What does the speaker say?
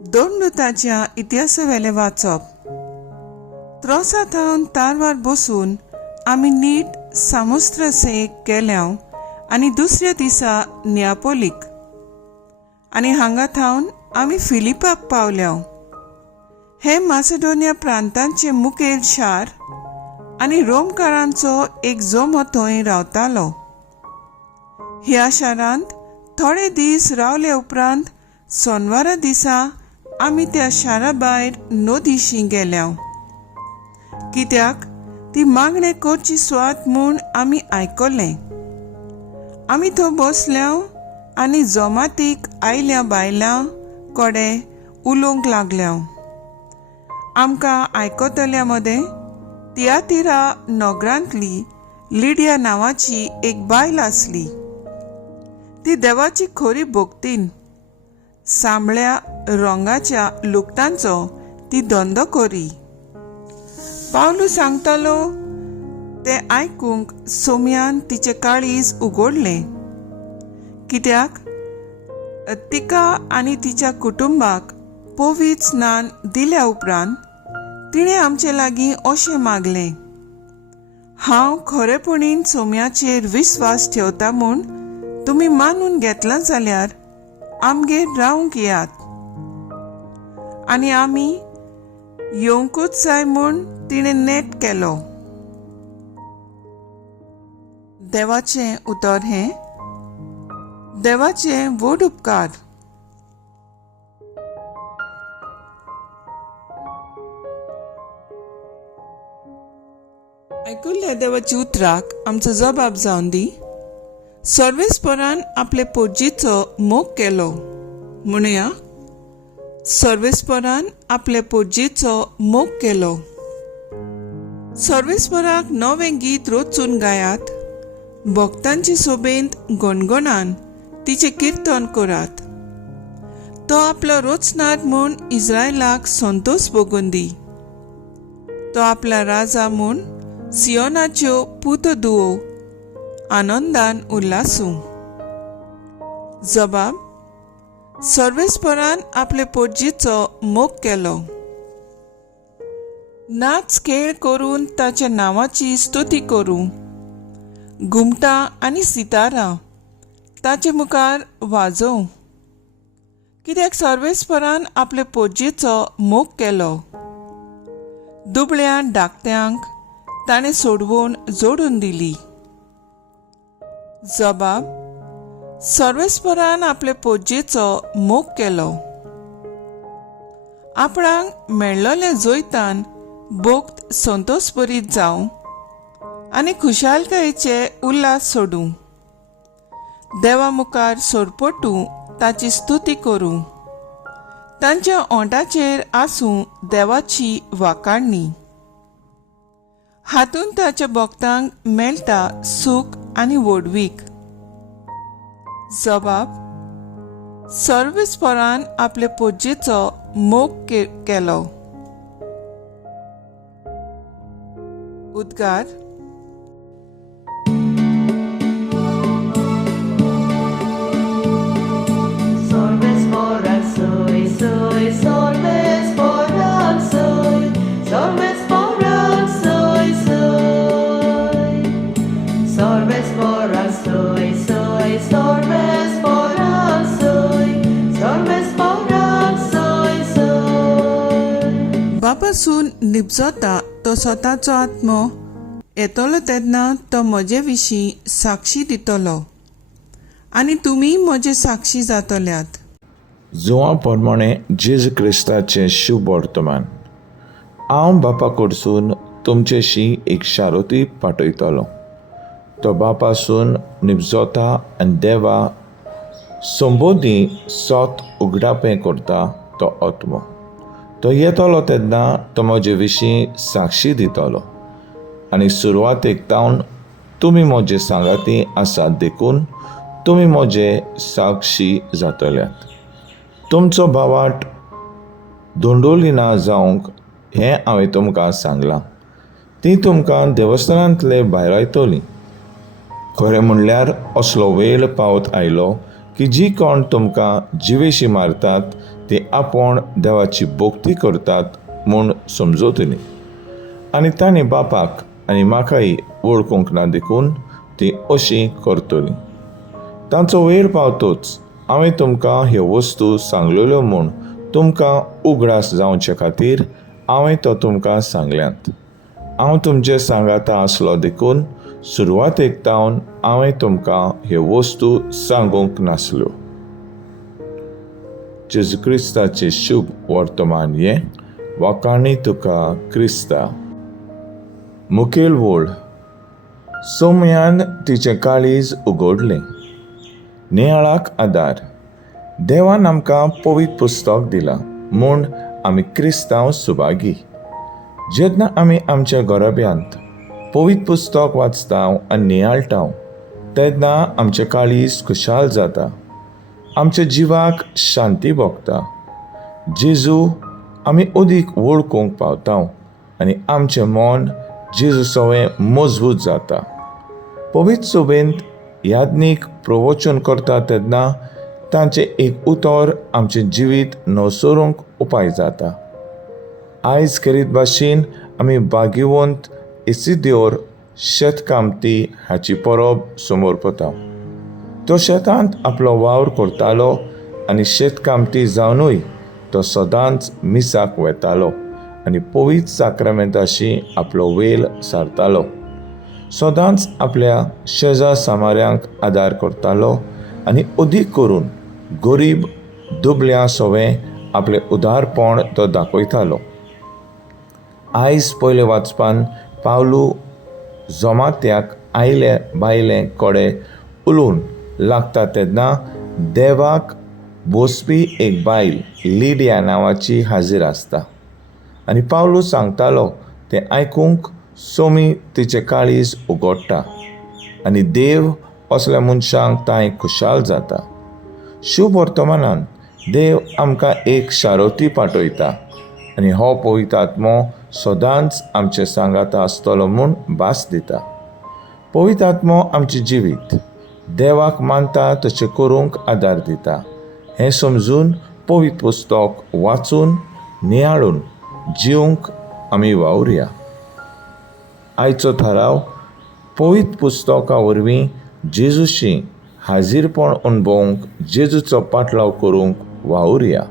दोन मृतांच्या इतिहासावेले वाचप. त्रोसा थावन तारवार बसून आमी नीट सामुस्त्रसेक गेल्याव आनी दुसऱ्या दिसा नियापोलीक आनी हांगा थावन आमी फिलिपाक पावल्याव. हे मासेडोनिया प्रांतांचे मुखेल शार आनी रोमकारांचो एक जोमो थंय रावतालो. ह्या शारांत थोडे दीस रावले उपरांत सोनवारा दिसा आमी त्या शारा भायर नदीशी गेल्याव, कित्याक ती मागणे करची सुवात म्हूण आमी आयकलें. आमी थंय बसल्याव आनी जमातीक आयल्या बायलां कोडे उलोवंक लागल्याव. आमकां आयकतल्या मदें तियातिरा नगरांतली लिडिया नांवाची एक बायल आसली. ती देवाची खरी भोगतीन. सामळ्या रंगाच्या लुगटांचो ती धंदो करी. पावलू सांगतालो ते आयकूंक सोम्यान तिचे काळीज उगडलें, कित्याक तिका आनी तिच्या कुटुंबाक पवित्र स्नान दिल्या उपरांत तिणें आमचे लागीं अशें मागलें, हांव खरेपणीन सोम्याचेर विस्वास ठेवता म्हूण तुमी मानून घेतला जाल्यार आमगेर रावंक येयात आनी आमी येवंकूच जाय म्हूण तिणें नेट केलो. देवाचें उतर हें. देवाचे व्हड उपकार. आयकुल्ल्या देवाच्या उतराक आमचो जबाब जावन दी. सर्वेस्परान आपले पोटजीचो मोग केलो. म्हणुया, सर्वेस्परान आपले पोटजीचो मोग केलो. सर्वेस्पराक नवें गीत रोचून गायात. भक्तांचे सोबेंत गणगणान तिचे कीर्तन करात. तो आपलो रोचनार म्हूण इस्रायलाक संतोष भोगून दी. तो आपला राजा म्हूण सियोनाच्यो पुतधुवो आनंदान उल्हासूं. जबाब. सर्वेस्परान आपले पोटजीचो मोग केलो. नाच खेळ करून ताच्या नांवाची स्तुती करूं. घुमटां आनी सितारां ताचे मुखार वाजोवं, कित्याक सर्वेस्परान आपले पोटजीचो मोग केलो. दुबळ्या धाकट्यांक ताणें सोडवून जोडून दिली. जबाब. सर्वेस्परान आपले पोटजीचो मोग केलो. आपणाक मेळ्ळोले जोयतान भोक्त संतोष भरीत जावं आनी खुशालकायेचे उल्हास सोडूं. देवा मुखार सोरपटूं ताची स्तुती करूं. तांच्या ओंठाचेर आसूं देवाची वाखाणणी. हातूंत ताच्या भक्तांक मेळटा सूख आनी व्हडवीक. जबाब. सर्वेस्परान आपले पोटजीचो मोग केलो. उद्गार. बापासून निपजता तो स्वताचो आत्मो येतलो तेन्ना तो म्हजे विशीं साक्षी दितलो आनी तुमी म्हजे साक्षी जातल्यात. जुवां प्रमाणे जेजू क्रिस्ताचें शुभ वर्तमान. हांव बापा कडसून तुमचेशी एक शारोती पाठयतलो. तो बापासून निपजता आनी देवा संबोधी सोत उगडापें करता तो आत्मो. तो येतलो तेन्ना तो म्हजे विशीं साक्षी दितलो आनी सुरवातेक तावन तुमी म्हजे सांगाती आसात देखून तुमी म्हजे साक्षी जातल्यात. तुमचो भावाट धोंडोली ना जावंक हें हांवें तुमकां सांगलां. ती तुमकां देवस्थानांतले भायर आयतली. खरें म्हणल्यार असलो वेळ पावत आयलो की जी कोण तुमकां जिवेशी मारतात ते आपूण देवाची भोक्ती करतात म्हूण समजोतली आनी तांणी बापाक आनी म्हाकाय वळखूंक ना देखून ती अशी करतली. तांचो वेळ पावतोच हांवें तुमकां ह्यो वस्तू सांगलेल्यो म्हूण तुमकां उगडास जावचे खातीर हांवें तो तुमकां सांगल्यात. हांव तुमचे सांगाता आसलो देखून सुरवातेक तावन हांवें तुमकां ह्यो वस्तू सांगूंक नासल्यो. जेजू क्रिस्ताचें शुभ वर्तमान हें वाखाणी तुका क्रिस्ता. मुखेल वोळ. सोमयान तिचें काळीज उगडलें. नियाळाक आदार. देवान आमकां पवित्र पुस्तक दिलां म्हूण आमी क्रिस्तांव सुभागी. जेन्ना आमी आमच्या घराब्यांत पवित्र पुस्तक वाचतांव आनी नियाळटांव तेन्ना आमचें काळीज खुशाल जाता, आमच्या जिवाक शांती भोगता. जेजू आमी अदीक वळखूंक पावतांव आनी आमचें मन जेजू सवें मजबूत जाता. पवित्र सभेंत याज्ञीक प्रवचन करता तेन्ना तांचें एक उतर आमचें जिवीत नवसरूंक उपाय जाता. आयज करीत भाशेन आमी भाग्यवंत इसिद्योर शेतकामती हाची परब समोर पळयतांव. तो शेतांत आपलो वावर करतालो आनी शेतकामती जावनूय तो सदांच मिसाक वेतालो आनी पवित्र साक्रामेंताशी आपलो वेल सारतालो. सदांच आपल्या शेजा सामाऱ्यांक आदार करतालो आनी अदीक करून गरीब दुबळ्या सवें आपलें उदारपण तो दाखयतालो. आयज पयले वाचपान पावलू जोमात्याक आयले बायले कोडे उलोवन लागता तेन्ना देवाक बोसपी एक बायल लिडिया नांवाची हाजीर आसता आनी पावलू सांगतालो तें आयकूंक सोमी तिचें काळीज उगडटा आनी देव असल्या मनशांक तांय खुशाल जाता. शुभ वर्तमानान देव आमकां एक शारोती पाठयता आनी हो पवित्र आत्मो सदांच आमचे सांगाता आसतलो म्हूण भास दिता. पवित्र आत्मो आमचें जिवीत देवाक मानता तशें करूंक आदार दिता. हें समजून पवित्र पुस्तक वाचून नियाळून जिवंक आमी वावुरया. आयचो थाराव. पवित्र पुस्तका वरवीं जेजूशी हाजीरपण अणभवूंक जेजूचो पाटलाव करूंक वावुरया.